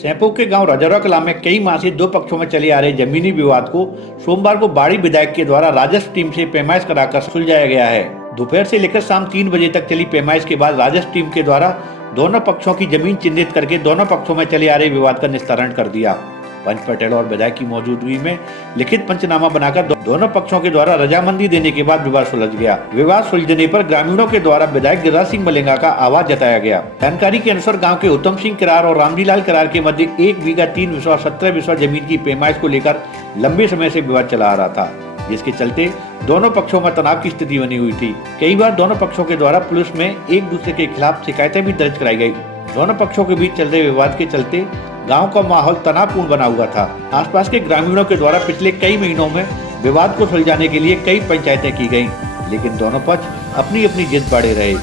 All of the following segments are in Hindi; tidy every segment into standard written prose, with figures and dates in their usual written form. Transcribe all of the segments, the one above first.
सैंपो के गांव राजारा कला में कई माह से दो पक्षों में चले आ रहे जमीनी विवाद को सोमवार को बाड़ी विधायक के द्वारा राजस्व टीम से पैमाइश कराकर सुलझाया गया है। दोपहर से लेकर शाम 3 बजे तक चली पैमाइश के बाद राजस्व टीम के द्वारा दोनों पक्षों की जमीन चिन्हित करके दोनों पक्षों में चले आ रहे विवाद का निस्तारण कर दिया। पंच पटेल और विधायक की मौजूदगी में लिखित पंचनामा बनाकर दोनों पक्षों के द्वारा रजामंदी देने के बाद विवाद सुलझ गया। विवाद सुलझने पर ग्रामीणों के द्वारा विधायक गिरिराज सिंह मलिंगा का आभार जताया गया। जानकारी के अनुसार गांव के उत्तम सिंह करार और रामजीलाल करार के मध्य 1 बीघा 3 विस्वा 17 विस्वा जमीन की पैमाइश को लेकर लंबे समय से विवाद चला आ रहा था, जिसके चलते दोनों पक्षों में तनाव की स्थिति बनी हुई थी। कई बार दोनों पक्षों के द्वारा पुलिस में एक दूसरे के खिलाफ शिकायतें भी दर्ज कराई गई। दोनों पक्षों के बीच चल रहे विवाद के चलते गांव का माहौल तनावपूर्ण बना हुआ था। आसपास के ग्रामीणों के द्वारा पिछले कई महीनों में विवाद को सुलझाने के लिए कई पंचायतें की गईं, लेकिन दोनों पक्ष अपनी अपनी जिद बाढ़े रहे।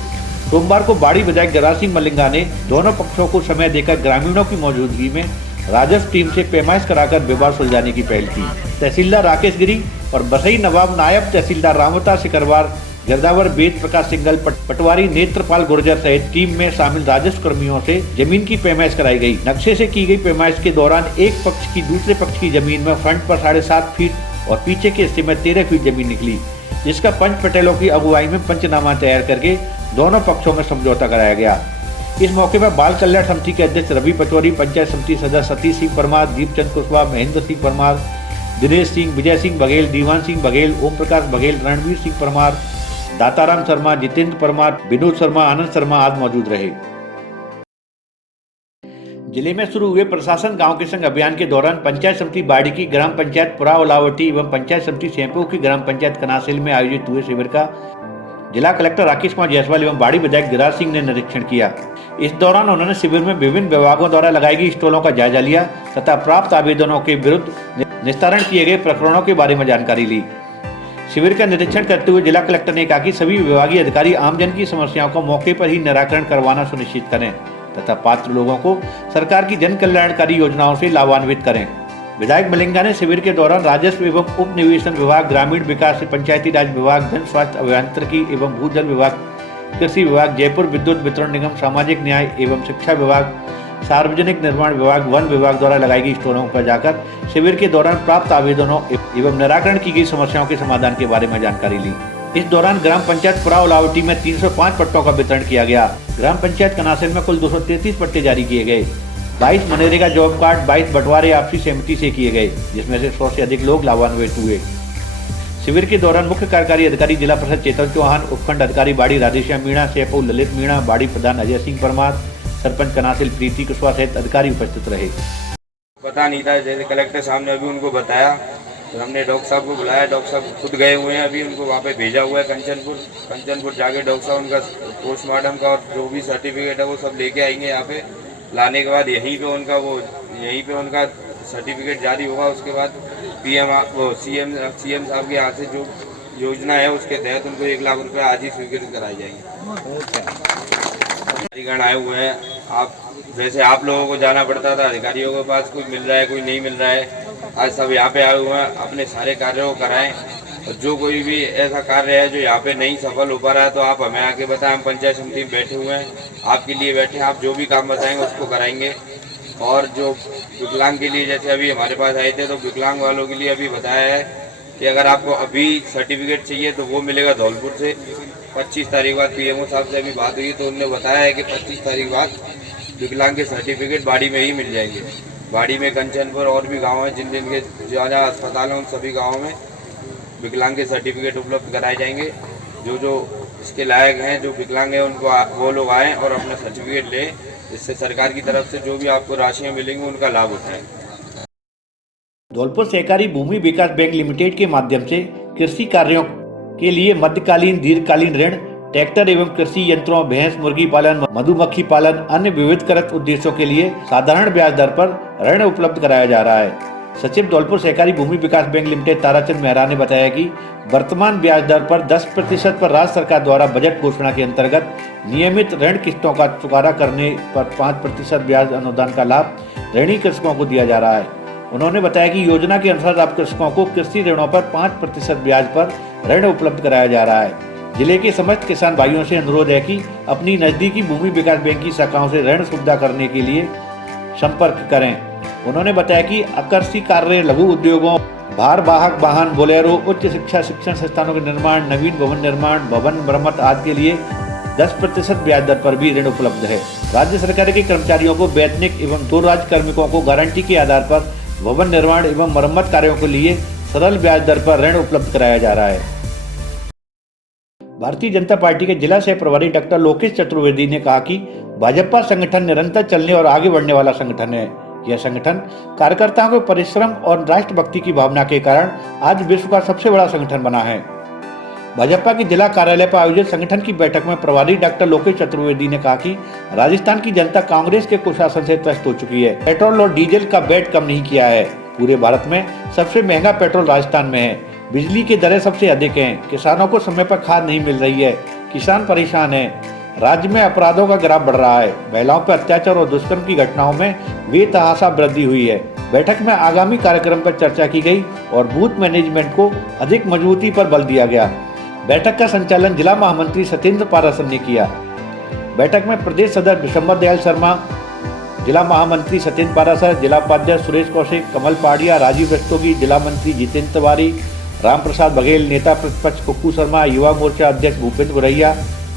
सोमवार को बाड़ी विधायक गिरिराज सिंह मलिंगा ने दोनों पक्षों को समय देकर ग्रामीणों की मौजूदगी में राजस्व टीम से पैमाइश कराकर विवाद सुलझाने की पहल की। तहसीलदार राकेश गिरी और बसई नवाब, नायब तहसीलदार रामवता सिकरवार, गिरदावर वेद प्रकाश सिंगल, पटवारी नेत्रपाल गुर्जर सहित टीम में शामिल राजस्व कर्मियों से जमीन की पैमाइश कराई गई। नक्शे से की गई पैमाइश के दौरान एक पक्ष की दूसरे पक्ष की जमीन में फ्रंट पर 7.5 फीट और पीछे के हिस्से में 13 फीट जमीन निकली, जिसका पंच पटेलों की अगुवाई में पंचनामा तैयार करके दोनों पक्षों में समझौता कराया गया। इस मौके पर बाल कल्याण समिति के अध्यक्ष रवि पचौरी, पंचायत समिति सदस्य सतीश सिंह परमार, दीपचंद कुशवाहा, महेंद्र सिंह परमार, दिनेश सिंह, विजय सिंह बघेल, दीवान सिंह बघेल, ओम प्रकाश बघेल, रणवीर सिंह परमार, दाताराम शर्मा, जितेंद्र परमार, विनोद शर्मा, आनंद शर्मा आदि मौजूद रहे। जिले में शुरू हुए प्रशासन गांव के संग अभियान के दौरान पंचायत समिति बाड़ी की ग्राम पंचायत पुरावलावटी एवं पंचायत समिति सैंपो की ग्राम पंचायत कनासिल में आयोजित हुए शिविर का जिला कलेक्टर राकेश कुमार जायसवाल एवं बाड़ी विधायक गिरिराज सिंह ने निरीक्षण किया। इस दौरान उन्होंने शिविर में विभिन्न विभागों द्वारा लगाई गई स्टॉलों का जायजा लिया तथा प्राप्त आवेदनों के विरुद्ध निस्तारण किए गए प्रकरणों के बारे में जानकारी ली। शिविर का निरीक्षण करते हुए जिला कलेक्टर ने कहा कि सभी विभागीय अधिकारी आमजन की समस्याओं का मौके पर ही निराकरण करवाना सुनिश्चित करें तथा पात्र लोगों को सरकार की जन कल्याणकारी योजनाओं से लाभान्वित करें। विधायक मलिंगा ने शिविर के दौरान राजस्व एवं उप निवेशन विभाग, ग्रामीण विकास, पंचायती राज विभाग, जन स्वास्थ्य अभियांत्रिकी एवं भूजल विभाग, कृषि विभाग, जयपुर विद्युत वितरण निगम, सामाजिक न्याय एवं शिक्षा विभाग, सार्वजनिक निर्माण विभाग, वन विभाग द्वारा लगाई गई स्टॉलों पर जाकर शिविर के दौरान प्राप्त आवेदनों एवं निराकरण की गई समस्याओं के समाधान के बारे में जानकारी ली। इस दौरान ग्राम पंचायत पुरावलावटी में 305 पट्टों का वितरण किया गया। ग्राम पंचायत कनासिल में कुल 233 पट्टे जारी किए गए। 22 मनरेगा जॉब कार्ड, 22 बंटवारे आपसी सहमति से किए गए, जिसमें से 100 से अधिक लोग लाभान्वित हुए। शिविर के दौरान मुख्य कार्यकारी अधिकारी जिला परिषद चेतन चौहान, उपखंड अधिकारी बाड़ी राधेश्याम मीणा, सैंपो ललित मीणा, बाड़ी प्रधान अजय सिंह परमार, सरपंच कनासिल प्रीति कुशवाहा सहित अधिकारी उपस्थित रहे। पता नहीं था, जैसे कलेक्टर साहब ने अभी उनको बताया तो हमने डॉक्टर साहब को बुलाया। डॉक्टर साहब खुद गए हुए हैं, अभी उनको वहाँ पे भेजा हुआ है कंचनपुर जाके डॉक्टर साहब उनका पोस्टमार्टम का और जो भी सर्टिफिकेट है वो सब लेके आएंगे। यहाँ पे लाने के बाद यहीं पे उनका सर्टिफिकेट जारी होगा। उसके बाद सीएम साहब के यहाँ से जो योजना है उसके तहत उनको 1 लाख रुपये आज ही स्वीकृत कराई जाएंगे। अधिकारीगण आए हुए हैं। वैसे आप लोगों को जाना पड़ता था, अधिकारियों के पास कोई मिल रहा है कोई नहीं मिल रहा है। आज सब यहाँ पे आए हुए हैं, अपने सारे कार्यों को कराएं और जो कोई भी ऐसा कार्य है जो यहाँ पे नहीं सफल हो पा रहा है तो आप हमें आके बताएं। हम पंचायत समिति में बैठे हुए हैं, आपके लिए बैठे हैं। आप जो भी काम बताएंगे उसको कराएंगे। और जो विकलांग के लिए, जैसे अभी हमारे पास आए थे तो विकलांग वालों के लिए अभी बताया है कि अगर आपको अभी सर्टिफिकेट चाहिए तो वो मिलेगा धौलपुर से। 25 तारीख बाद पीएमओ साहब से अभी बात हुई तो उन्होंने बताया है कि 25 तारीख बाद विकलांग के सर्टिफिकेट बाड़ी में ही मिल जाएंगे। बाड़ी में, कंचनपुर और भी गाँव हैं जिन के जहाँ अस्पताल हैं उन सभी गाँवों में विकलांग के सर्टिफिकेट उपलब्ध कराए जाएंगे। जो इसके लायक हैं, जो विकलांग हैं, उनको वो लोग आएँ और अपना सर्टिफिकेट लें, जिससे सरकार की तरफ से जो भी आपको राशियाँ मिलेंगी उनका लाभ उठाएं। धौलपुर सहकारी भूमि विकास बैंक लिमिटेड के माध्यम से कृषि कार्यों के लिए मध्यकालीन, दीर्घकालीन ऋण, ट्रैक्टर एवं कृषि यंत्रों, भैंस मुर्गी पालन, मधुमक्खी पालन, अन्य विविधकृत उद्देश्यों के लिए साधारण ब्याज दर पर ऋण उपलब्ध कराया जा रहा है। सचिव धौलपुर सहकारी भूमि विकास बैंक लिमिटेड ताराचंद मेहरा ने बताया कि वर्तमान ब्याज दर पर 10% पर राज्य सरकार द्वारा बजट घोषणा के अंतर्गत नियमित ऋण किस्तों का चुकारा करने पर 5% ब्याज अनुदान का लाभ ऋणी कृषकों को दिया जा रहा है। उन्होंने बताया कि योजना के अनुसार अब कृषकों को कृषि ऋणों पर 5% ब्याज पर ऋण उपलब्ध कराया जा रहा है। जिले के समस्त किसान भाइयों से अनुरोध है कि अपनी नजदीकी भूमि विकास बैंक की शाखाओं से ऋण सुविधा करने के लिए संपर्क करें। उन्होंने बताया कि आकर्षी कार्य, लघु उद्योगों, भार वाहक वाहन, बोलेरो, उच्च शिक्षा शिक्षण संस्थानों के निर्माण, नवीन भवन निर्माण, भवन मरम्मत आदि के लिए 10% ब्याज दर पर भी ऋण उपलब्ध है। राज्य सरकार के कर्मचारियों को, वैतनिक एवं दूर राज्य कार्मिकों को गारंटी के आधार पर भवन निर्माण एवं मरम्मत कार्यों के लिए सरल ब्याज दर पर ऋण उपलब्ध कराया जा रहा है। भारतीय जनता पार्टी के जिला सह प्रभारी डॉक्टर लोकेश चतुर्वेदी ने कहा कि भाजपा संगठन निरंतर चलने और आगे बढ़ने वाला संगठन है। यह संगठन कार्यकर्ताओं के परिश्रम और राष्ट्रभक्ति की भावना के कारण आज विश्व का सबसे बड़ा संगठन बना है। भाजपा के जिला कार्यालय पर आयोजित संगठन की बैठक में प्रभारी डॉक्टर लोकेश चतुर्वेदी ने कहा कि राजस्थान की जनता कांग्रेस के कुशासन से त्रस्त हो चुकी है। पेट्रोल और डीजल का वैट कम नहीं किया है। पूरे भारत में सबसे महंगा पेट्रोल राजस्थान में है। बिजली की दरें सबसे अधिक हैं। किसानों को समय पर खाद नहीं मिल रही है। किसान परेशान है। राज्य में अपराधों का ग्राफ बढ़ रहा है। महिलाओं पर अत्याचार और दुष्कर्म की घटनाओं में बेतहाशा वृद्धि हुई है। बैठक में आगामी कार्यक्रम पर चर्चा की गई और बूथ मैनेजमेंट को अधिक मजबूती पर बल दिया गया। बैठक का संचालन जिला महामंत्री सत्येंद्र पाराशर ने किया। बैठक में प्रदेश सदस्य विशंबर दयाल शर्मा, जिला महामंत्री सत्येंद्र पाराशर, जिला उपाध्यक्ष सुरेश कौशिक, कमल पाड़िया, राजीव रस्तोगी, जिला मंत्री जितेंद्र तिवारी, राम प्रसाद बघेल, नेता प्रतिपक्ष कुक्कू शर्मा, युवा मोर्चा अध्यक्ष भूपेंद्र गुरैया,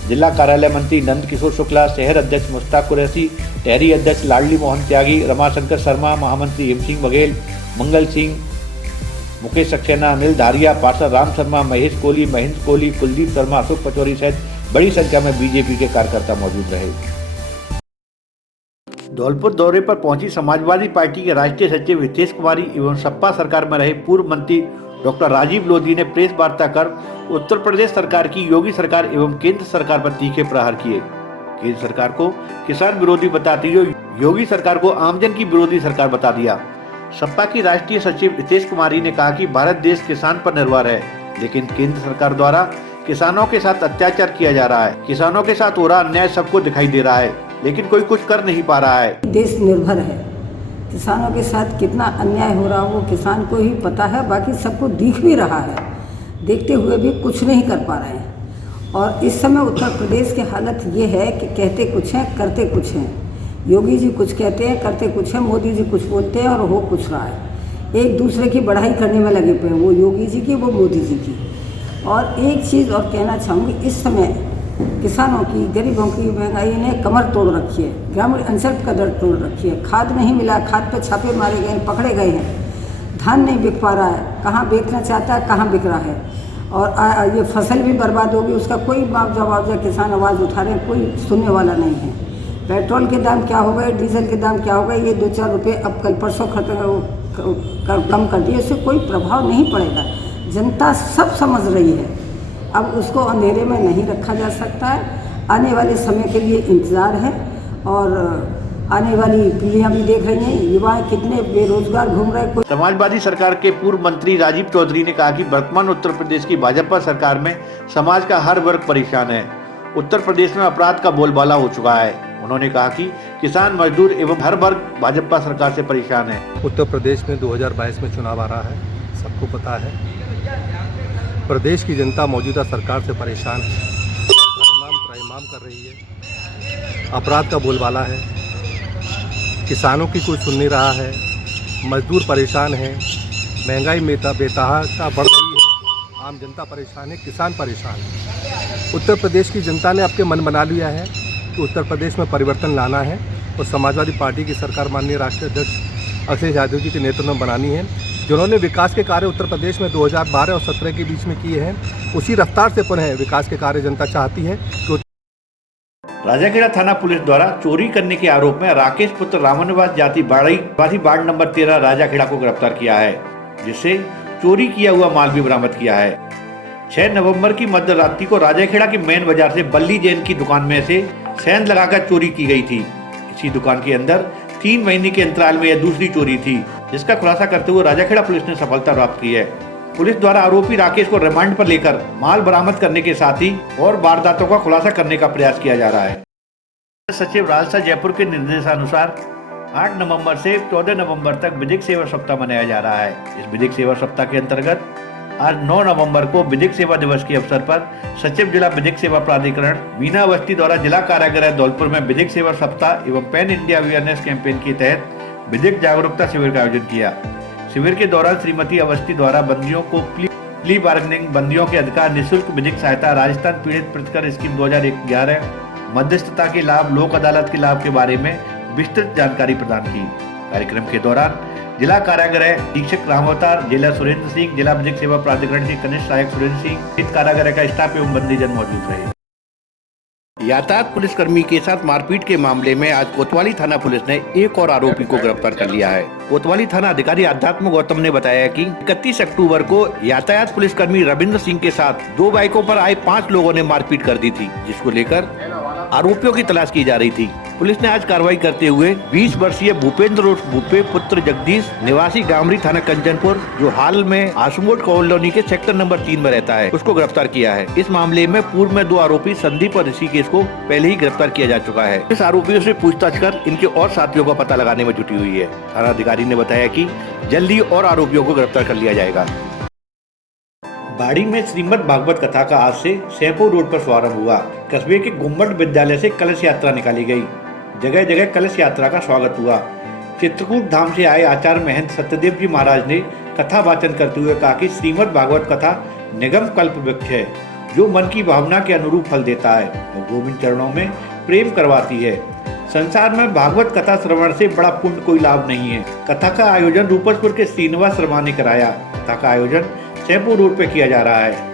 जिला कार्यालय मंत्री नंद किशोर शुक्ला, शहर अध्यक्ष मुश्ताक कुरैशी, टहरी अध्यक्ष लाडली मोहन त्यागी, रमाशंकर शर्मा, महामंत्री हिम सिंह बघेल, मंगल सिंह, मुकेश सक्सेना, अनिल धारिया, पार्षद राम शर्मा, महेश कोहली, महेंद्र कोहली, कुलदीप शर्मा, अशोक पचौरी सहित बड़ी संख्या में बीजेपी के कार्यकर्ता मौजूद रहे। धौलपुर दौरे पर पहुंची समाजवादी पार्टी के राष्ट्रीय सचिव हितेश कुमारी एवं सपा सरकार में रहे पूर्व मंत्री डॉक्टर राजीव लोधी ने प्रेस वार्ता कर उत्तर प्रदेश सरकार की योगी सरकार एवं केंद्र सरकार पर तीखे प्रहार किए। केंद्र सरकार को किसान विरोधी बताते हुए योगी सरकार को आमजन की विरोधी सरकार बता दिया। सपा की राष्ट्रीय सचिव हितेश कुमारी ने कहा कि भारत देश किसान पर निर्भर है, लेकिन केंद्र सरकार द्वारा किसानों के साथ अत्याचार किया जा रहा है। किसानों के साथ हो रहा अन्याय सबको दिखाई दे रहा है, लेकिन कोई कुछ कर नहीं पा रहा है। देश निर्भर है। किसानों के साथ कितना अन्याय हो रहा वो किसान को ही पता है, बाकी सबको दिख भी रहा है। देखते हुए भी कुछ नहीं कर पा रहे हैं। और इस समय उत्तर प्रदेश की हालत ये है कि कहते कुछ हैं, करते कुछ हैं। योगी जी कुछ कहते हैं, करते कुछ हैं। मोदी जी कुछ बोलते हैं और हो कुछ रहा है। एक दूसरे की बढ़ाई करने में लगे पे हैं, वो योगी जी की, वो मोदी जी की। और एक चीज़ और कहना चाहूँगी, इस समय किसानों की, गरीबों की महंगाई ने कमर तोड़ रखी है। ग्रामीण अंचल की कदर तोड़ रखी है। खाद नहीं मिला, खाद पे छापे मारे गए, पकड़े गए हैं। धान नहीं बिक पा रहा है, कहाँ बेचना चाहता है, कहाँ बिक रहा है। और ये फसल भी बर्बाद होगी, उसका कोई मुआवजा किसान आवाज़ उठा रहे हैं, कोई सुनने वाला नहीं है। पेट्रोल के दाम क्या हो गए, डीजल के दाम क्या हो गए, ये 2-4 रुपये अब कल परसों कम कर दिए, उससे कोई प्रभाव नहीं पड़ेगा। जनता सब समझ रही है। अब उसको अंधेरे में नहीं रखा जा सकता है। आने वाले समय के लिए इंतज़ार है और आने वाली पीढ़ियाँ भी देख रही हैं। युवा कितने बेरोजगार घूम रहे हैं। समाजवादी सरकार के पूर्व मंत्री राजीव चौधरी ने कहा कि वर्तमान उत्तर प्रदेश की भाजपा सरकार में समाज का हर वर्ग परेशान है। उत्तर प्रदेश में अपराध का बोलबाला हो चुका है। उन्होंने कहा कि किसान, मजदूर एवं हर वर्ग भाजपा सरकार से परेशान है। उत्तर प्रदेश में 2022 में चुनाव आ रहा है, सबको पता है। प्रदेश की जनता मौजूदा सरकार से परेशान है, त्राहिमाम कर रही है। अपराध का बोलबाला है, किसानों की कोई सुन नहीं रहा है, मजदूर परेशान है, महंगाई में बेतहाशा बढ़ रही है, आम जनता परेशान है, किसान परेशान है। उत्तर प्रदेश की जनता ने आपके मन बना लिया है कि उत्तर प्रदेश में परिवर्तन लाना है और समाजवादी पार्टी की सरकार माननीय राष्ट्रीय अध्यक्ष अखिलेश यादव जी के नेतृत्व में बनानी है। जिन्होंने विकास के कार्य उत्तर प्रदेश में 2012 और 2017 के बीच में किए हैं, उसी रफ्तार से पुनः विकास के कार्य जनता चाहती है। राजाखेड़ा थाना पुलिस द्वारा चोरी करने के आरोप में राकेश पुत्र रामनिवास जाति बाड़ी वार्ड नंबर 13 राजाखेड़ा को गिरफ्तार किया है, जिससे चोरी किया हुआ माल भी बरामद किया है। 6 नवंबर की मध्य रात्रि को राजाखेड़ा के मेन बाजार से बल्ली जैन की दुकान में से सेंध लगाकर चोरी की गई थी। इसी दुकान के अंदर 3 महीने के अंतराल में यह दूसरी चोरी थी, जिसका खुलासा करते हुए राजाखेड़ा पुलिस ने सफलता प्राप्त की है। पुलिस द्वारा आरोपी राकेश को रिमांड पर लेकर माल बरामद करने के साथ ही और वारदातों का खुलासा करने का प्रयास किया जा रहा है। सचिव राजसा जयपुर के निर्देशानुसार 8 नवंबर से 14 नवंबर तक विधिक सेवा सप्ताह मनाया जा रहा है। इस विधिक सेवा सप्ताह के अंतर्गत आज 9 नवंबर को विधिक सेवा दिवस के अवसर पर सचिव जिला विधिक सेवा प्राधिकरण मीना अवस्थी द्वारा जिला कारागार धौलपुर में विधिक सेवा सप्ताह एवं पैन इंडिया अवेयरनेस कैंपेन के तहत विधिक जागरूकता शिविर का आयोजन किया। शिविर के दौरान श्रीमती अवस्थी द्वारा बंदियों को प्ली बार्गेनिंग, बंदियों के अधिकार, निःशुल्क विधिक सहायता, राजस्थान पीड़ित प्रतिकर स्कीम 2011, मध्यस्थता के लाभ, लोक अदालत के लाभ के बारे में विस्तृत जानकारी प्रदान की। कार्यक्रम के दौरान जिला कारागार अधीक्षक रामावतार, जिला सुरेंद्र सिंह, जिला विधिक सेवा प्राधिकरण के कनिष्ठ सहायक सुरेंद्र सिंह, कारागार का स्टाफ एवं बंदीजन मौजूद रहे। यातायात पुलिसकर्मी के साथ मारपीट के मामले में आज कोतवाली थाना पुलिस ने एक और आरोपी को गिरफ्तार कर लिया है। कोतवाली थाना अधिकारी अध्यात्म गौतम ने बताया कि 31 अक्टूबर को यातायात पुलिसकर्मी रविंद्र सिंह के साथ 2 बाइकों पर आए 5 लोगों ने मारपीट कर दी थी, जिसको लेकर आरोपियों की तलाश की जा रही थी। पुलिस ने आज कार्रवाई करते हुए 20 वर्षीय भूपेंद्र उर्फ भूपे पुत्र जगदीश निवासी गामरी थाना कंचनपुर, जो हाल में आशुमोट कॉलोनी के सेक्टर नंबर 3 में रहता है, उसको गिरफ्तार किया है। इस मामले में पूर्व में 2 आरोपी संदीप और ऋषिकेश को पहले ही गिरफ्तार किया जा चुका है। इस आरोपियों से पूछताछ कर इनके और साथियों का पता लगाने में जुटी हुई है। थाना अधिकारी ने बताया कि जल्दी और आरोपियों को गिरफ्तार कर लिया जाएगा। बाड़ी में श्रीमद् भागवत कथा का आज से सैंपो रोड पर शुभारंभ हुआ। कस्बे के गुम्बद विद्यालय से कलश यात्रा निकाली गई। जगह जगह कलश यात्रा का स्वागत हुआ। चित्रकूट धाम से आए आचार्य महंत सत्यदेव जी महाराज ने कथा वाचन करते हुए कहा कि श्रीमद् भागवत कथा निगम कल्प वृक्ष है, जो मन की भावना के अनुरूप फल देता है और गोविंद चरणों में प्रेम करवाती है। संसार में भागवत कथा श्रवण से बड़ा पुण्य कोई लाभ नहीं है। कथा का आयोजन रूपसपुर के श्रीनिवास शर्मा ने कराया। कथा का आयोजन सैंपो रोड पे किया जा रहा है।